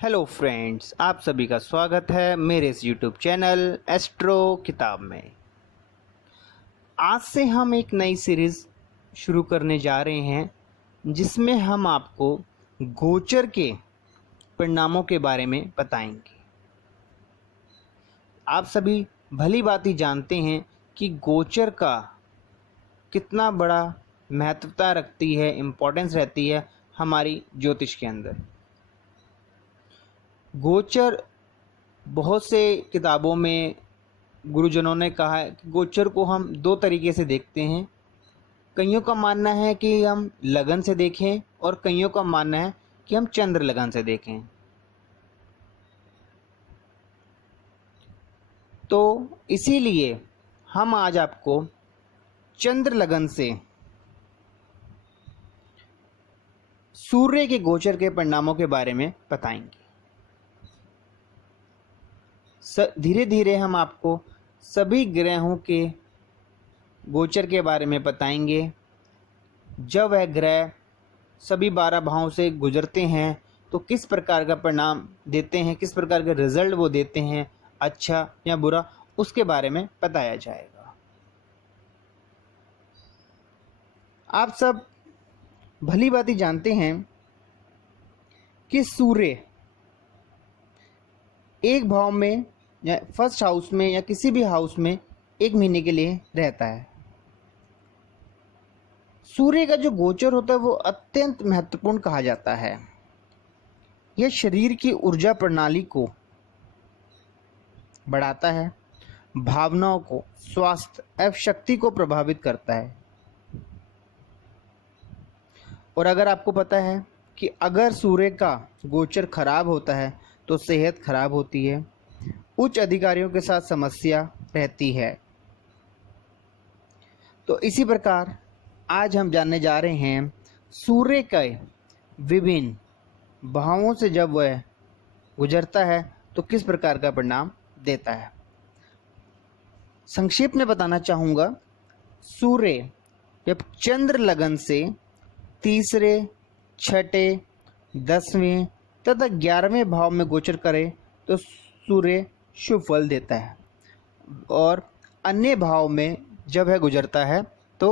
Hello friends, आप सभी का स्वागत है मेरे इस यूट्यूब चैनल एस्ट्रो किताब में। आज से हम एक नई सीरीज़ शुरू करने जा रहे हैं जिसमें हम आपको गोचर के परिणामों के बारे में बताएंगे। आप सभी भली भांति जानते हैं कि गोचर का कितना बड़ा महत्वता रखती है, इम्पोर्टेंस रहती है हमारी ज्योतिष के अंदर। गोचर बहुत से किताबों में गुरुजनों ने कहा है कि गोचर को हम दो तरीके से देखते हैं। कईयों का मानना है कि हम लगन से देखें और कईयों का मानना है कि हम चंद्र लगन से देखें। तो इसीलिए हम आज आपको चंद्र लगन से सूर्य के गोचर के परिणामों के बारे में बताएंगे। धीरे धीरे हम आपको सभी ग्रहों के गोचर के बारे में बताएंगे। जब वह ग्रह सभी 12 भावों से गुजरते हैं तो किस प्रकार का परिणाम देते हैं, किस प्रकार के रिजल्ट वो देते हैं, अच्छा या बुरा, उसके बारे में बताया जाएगा। आप सब भली भांति जानते हैं कि सूर्य एक भाव में या फर्स्ट हाउस में या किसी भी हाउस में 1 महीने के लिए रहता है। सूर्य का जो गोचर होता है वो अत्यंत महत्वपूर्ण कहा जाता है। यह शरीर की ऊर्जा प्रणाली को बढ़ाता है, भावनाओं को, स्वास्थ्य एवं शक्ति को प्रभावित करता है। और अगर आपको पता है कि अगर सूर्य का गोचर खराब होता है तो सेहत खराब होती है, उच्च अधिकारियों के साथ समस्या रहती है। तो इसी प्रकार आज हम जानने जा रहे हैं सूर्य के विभिन्न भावों से जब वह गुजरता है तो किस प्रकार का परिणाम देता है। संक्षेप में बताना चाहूँगा, सूर्य जब चंद्र लगन से तीसरे, छठे, 10वें तथा 11वें भाव में गोचर करे तो सूर्य शुभ फल देता है, और अन्य भाव में जब है गुजरता है तो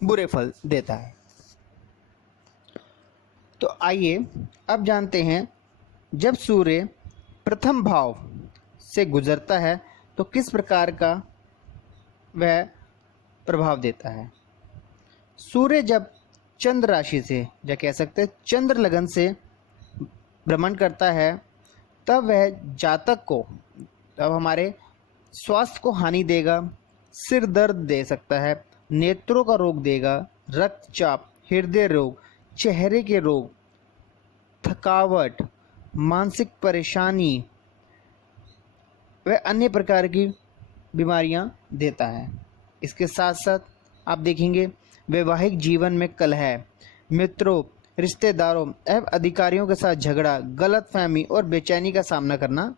बुरे फल देता है। तो आइए अब जानते हैं जब सूर्य प्रथम भाव से गुजरता है तो किस प्रकार का वह प्रभाव देता है। सूर्य जब चंद्र राशि से या कह सकते हैं चंद्र लगन से भ्रमण करता है तब वह जातक को, तब हमारे स्वास्थ्य को हानि देगा, सिर दर्द दे सकता है, नेत्रों का रोग देगा, रक्तचाप, हृदय रोग, चेहरे के रोग, थकावट, मानसिक परेशानी व अन्य प्रकार की बीमारियां देता है। इसके साथ साथ आप देखेंगे वैवाहिक जीवन में कलह, मित्रों, रिश्तेदारों एवं अधिकारियों के साथ झगड़ा, गलतफहमी और बेचैनी का सामना करना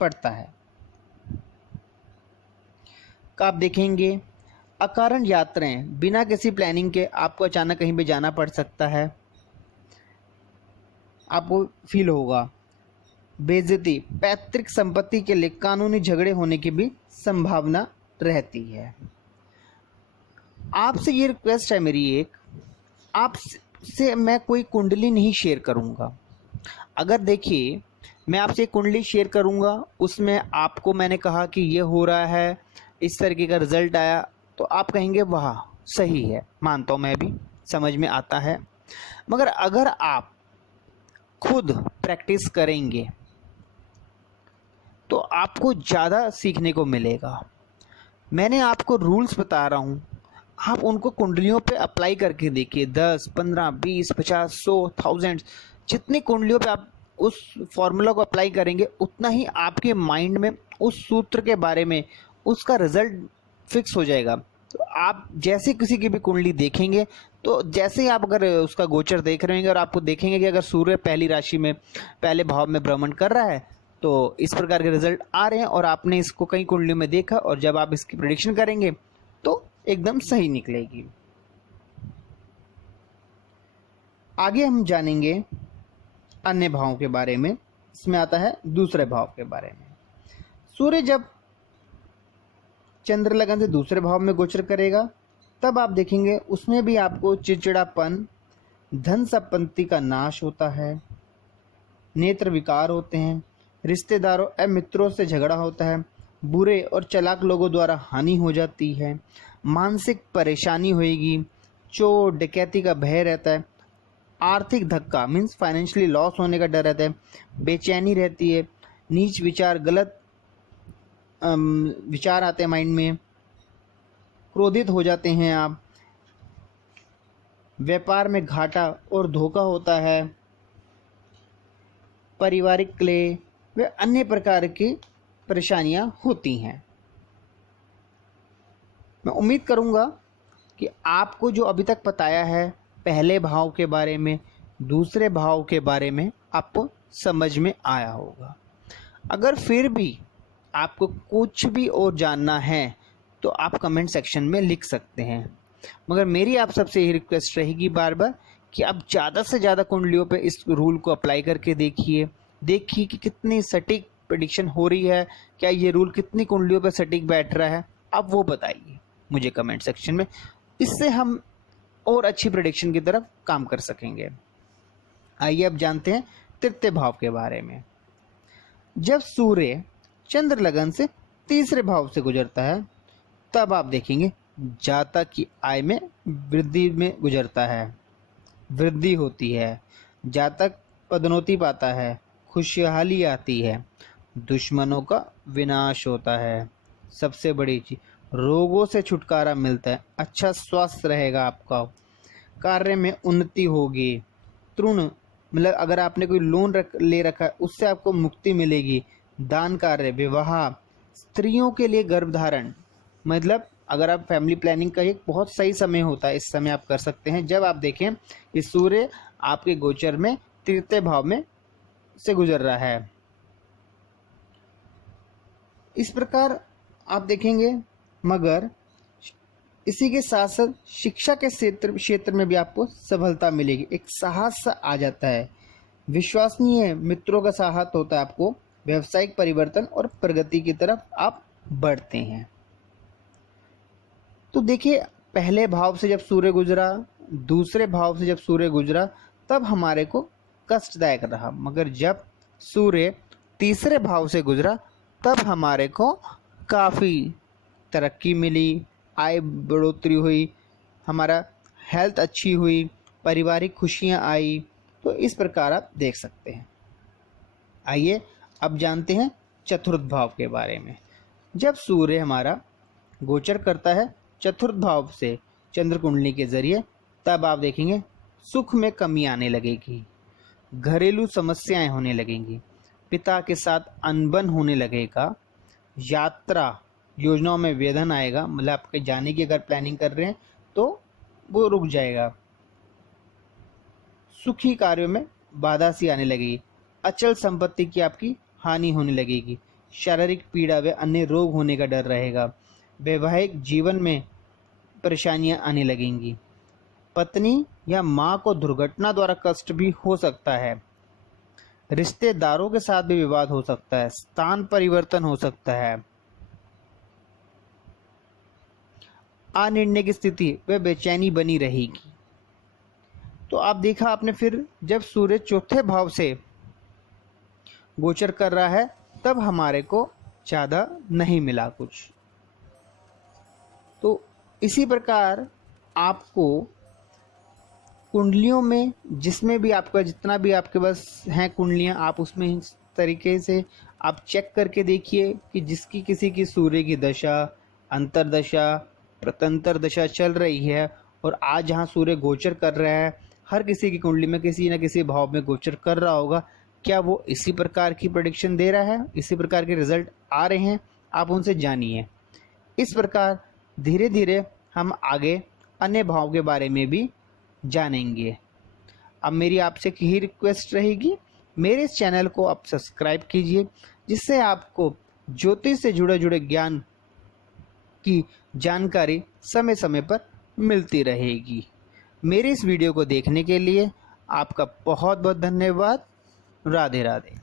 पड़ता है। आप देखेंगे अकारण यात्राएं, बिना किसी प्लानिंग के आपको अचानक कहीं भी जाना पड़ सकता है, आपको फील होगा। बेइज्जती, पैतृक संपत्ति के लिए कानूनी झगड़े होने की भी संभावना रहती है। आपसे ये रिक्वेस्ट है मेरी एक, आपसे मैं कोई कुंडली नहीं शेयर करूंगा। अगर देखिए मैं आपसे कुंडली शेयर करूंगा, उसमें आपको मैंने कहा कि ये हो रहा है, इस तरीके का रिजल्ट आया, तो आप कहेंगे वाह सही है, मानता हूँ, मैं भी समझ में आता है। मगर अगर आप खुद प्रैक्टिस करेंगे तो आपको ज़्यादा सीखने को मिलेगा। मैंने आपको रूल्स बता रहा हूँ, आप उनको कुंडलियों पे अप्लाई करके देखिए। 10, 15, 20, 50, 100, 1000 जितनी कुंडलियों पे आप उस फॉर्मूला को अप्लाई करेंगे उतना ही आपके माइंड में उस सूत्र के बारे में उसका रिजल्ट फिक्स हो जाएगा। तो आप जैसे किसी की भी कुंडली देखेंगे तो जैसे ही आप अगर उसका गोचर देख रहे होंगे और आपको देखेंगे कि अगर सूर्य पहली राशि में पहले भाव में भ्रमण कर रहा है तो इस प्रकार के रिजल्ट आ रहे हैं, और आपने इसको कई कुंडलियों में देखा और जब आप इसकी प्रेडिक्शन करेंगे तो एकदम सही निकलेगी। आगे हम जानेंगे अन्य भावों के बारे में। इसमें आता है दूसरे भाव के बारे में। सूर्य जब चंद्र लगन से दूसरे भाव में गोचर करेगा तब आप देखेंगे उसमें भी आपको चिड़चिड़ापन, धन संपत्ति का नाश होता है, नेत्र विकार होते हैं, रिश्तेदारों एवं मित्रों से झगड़ा होता है, बुरे और चालाक लोगों द्वारा हानि हो जाती है, मानसिक परेशानी होगी, चोर डकैती का भय रहता है, आर्थिक धक्का मीन्स फाइनेंशियली लॉस होने का डर रहता है, बेचैनी रहती है, नीच विचार, गलत विचार आते हैं माइंड में, क्रोधित हो जाते हैं आप, व्यापार में घाटा और धोखा होता है, पारिवारिक क्लेश व अन्य प्रकार की परेशानियां होती हैं। मैं उम्मीद करूंगा कि आपको जो अभी तक बताया है पहले भाव के बारे में, दूसरे भाव के बारे में आपको समझ में आया होगा। अगर फिर भी आपको कुछ भी और जानना है तो आप कमेंट सेक्शन में लिख सकते हैं, मगर मेरी आप सबसे यही रिक्वेस्ट रहेगी बार बार कि आप ज़्यादा से ज़्यादा कुंडलियों पे इस रूल को अप्लाई करके देखिए कि कितनी सटीक प्रेडिक्शन हो रही है, क्या ये रूल कितनी कुंडलियों पे सटीक बैठ रहा है, आप वो बताइए मुझे कमेंट सेक्शन में। इससे हम और अच्छी प्रेडिक्शन की तरफ काम कर सकेंगे। आइए अब जानते हैं तृतीय भाव के बारे में। जब सूर्य चंद्र लगन से तीसरे भाव से गुजरता है तब आप देखेंगे जातक की आय में वृद्धि में गुजरता है, वृद्धि होती है, जातक पदोन्नति पाता है, खुशहाली आती है, दुश्मनों का विनाश होता है, सबसे बड़ी चीज रोगों से छुटकारा मिलता है, अच्छा स्वास्थ्य रहेगा आपका, कार्य में उन्नति होगी, तृण मतलब अगर आपने कोई लोन ले रखा है उससे आपको मुक्ति मिलेगी, दान कार्य, विवाह, स्त्रियों के लिए गर्भधारण, मतलब अगर आप फैमिली प्लानिंग का एक बहुत सही समय होता है, इस समय आप कर सकते हैं जब आप देखें कि सूर्य आपके गोचर में तृतीय भाव में से गुजर रहा है। इस प्रकार आप देखेंगे, मगर इसी के साथ साथ शिक्षा के क्षेत्र में भी आपको सफलता मिलेगी, एक साहस आ जाता है, विश्वसनीय मित्रों का साहस होता है, आपको व्यावसायिक परिवर्तन और प्रगति की तरफ आप बढ़ते हैं। तो देखिए, पहले भाव से जब सूर्य गुजरा, दूसरे भाव से जब सूर्य गुजरा तब हमारे को कष्टदायक रहा, मगर जब सूर्य तीसरे भाव से गुजरा तब हमारे को काफ़ी तरक्की मिली, आय बढ़ोतरी हुई, हमारा हेल्थ अच्छी हुई, पारिवारिक खुशियाँ आई। तो इस प्रकार आप देख सकते हैं। आइए अब जानते हैं चतुर्थ भाव के बारे में। जब सूर्य हमारा गोचर करता है चतुर्थ भाव से चंद्र कुंडली के जरिए तब आप देखेंगे सुख में कमी आने लगेगी, घरेलू समस्याएं होने लगेंगी, पिता के साथ अनबन होने लगेगा, यात्रा योजनाओं में व्यधन आएगा, मतलब आपके जाने की अगर प्लानिंग कर रहे हैं तो वो रुक जाएगा, सुखी कार्यों में बाधा सी आने लगेगी, अचल संपत्ति की आपकी हानि होने लगेगी, शारीरिक पीड़ा व अन्य रोग होने का डर रहेगा, वैवाहिक जीवन में परेशानियां आने लगेंगी, पत्नी या मां को दुर्घटना द्वारा कष्ट भी हो सकता है, रिश्तेदारों के साथ भी विवाद हो सकता है, स्थान परिवर्तन हो सकता है, अनिर्णय की स्थिति व बेचैनी बनी रहेगी। तो आप देखा आपने, फिर जब सूर्य चौथे भाव से गोचर कर रहा है तब हमारे को ज़्यादा नहीं मिला कुछ। तो इसी प्रकार आपको कुंडलियों में जिसमें भी आपका जितना भी आपके पास हैं कुंडलियां, आप उसमें इस तरीके से आप चेक करके देखिए कि जिसकी किसी की सूर्य की दशा, अंतरदशा, प्रतंतर दशा चल रही है और आज जहाँ सूर्य गोचर कर रहा है, हर किसी की कुंडली में किसी न किसी भाव में गोचर कर रहा होगा, क्या वो इसी प्रकार की प्रेडिक्शन दे रहा है, इसी प्रकार के रिजल्ट आ रहे हैं, आप उनसे जानिए। इस प्रकार धीरे धीरे हम आगे अन्य भाव के बारे में भी जानेंगे। अब मेरी आपसे यही रिक्वेस्ट रहेगी, मेरे इस चैनल को आप सब्सक्राइब कीजिए, जिससे आपको ज्योतिष से जुड़े ज्ञान की जानकारी समय समय पर मिलती रहेगी। मेरे इस वीडियो को देखने के लिए आपका बहुत बहुत धन्यवाद। राधे राधे।